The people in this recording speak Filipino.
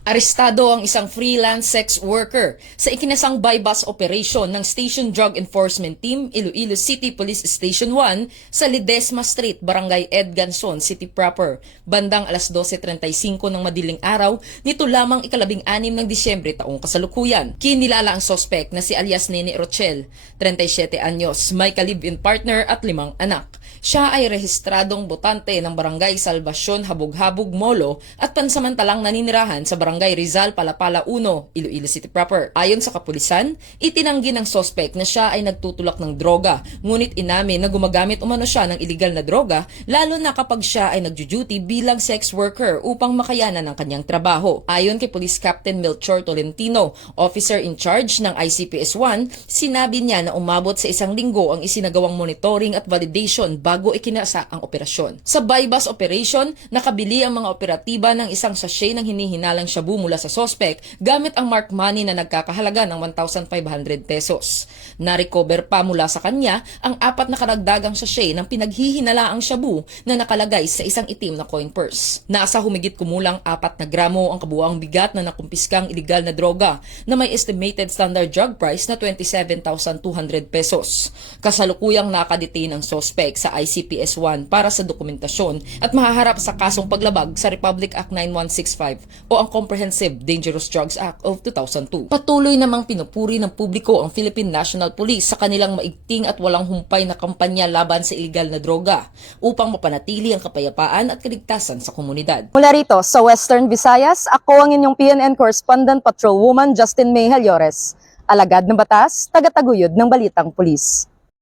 Arestado ang isang freelance sex worker sa ikinasang bypass operation ng Station Drug Enforcement Team, Iloilo City Police Station 1 sa Ledesma Street, Barangay Edganson City Proper, bandang alas 12:35 ng madiling araw nito lamang ikalabing-anim ng Disyembre taong kasalukuyan. Kinilala ang sospek na si alias Nene Rochelle, 37 anyos, may ka-live-in partner at 5 anak. Siya ay rehistradong botante ng Barangay Salvacion, Habog-Habog, Molo at pansamantalang naninirahan sa Barangay Rizal, Palapala 1, Iloilo City Proper. Ayon sa kapulisan, itinanggi ng sospek na siya ay nagtutulak ng droga, ngunit inamin na gumagamit umano siya ng iligal na droga lalo na kapag siya ay nagjo-duty bilang sex worker upang makayanan ang kanyang trabaho. Ayon kay Police Captain Melchor Tolentino, officer in charge ng ICPS-1, sinabi niya na umabot sa 1 linggo ang isinagawang monitoring at validation bago ikinasa ang operasyon. Sa bypass operation, nakabili ang mga operatiba ng isang sachet ng hinihinalang shabu mula sa sospek gamit ang marked money na nagkakahalaga ng 1,500 pesos. Na-recover pa mula sa kanya ang 4 na karagdagang sachet ng pinaghihinalaang shabu na nakalagay sa isang itim na coin purse. Nasa humigit kumulang 4 na gramo ang kabuuang bigat na nakumpiskang iligal na droga na may estimated standard drug price na 27,200 pesos. Kasalukuyang nakadetain ang sospek sa ICPS-1 para sa dokumentasyon at mahaharap sa kasong paglabag sa Republic Act 9165 o ang Comprehensive Dangerous Drugs Act of 2002. Patuloy namang pinupuri ng publiko ang Philippine National Police sa kanilang maigting at walang humpay na kampanya laban sa iligal na droga upang mapanatili ang kapayapaan at kaligtasan sa komunidad. Mula rito sa Western Visayas, ako ang inyong PNN Correspondent Patrolwoman Justin May Hallores. Alagad ng batas, tagataguyod ng balitang pulis.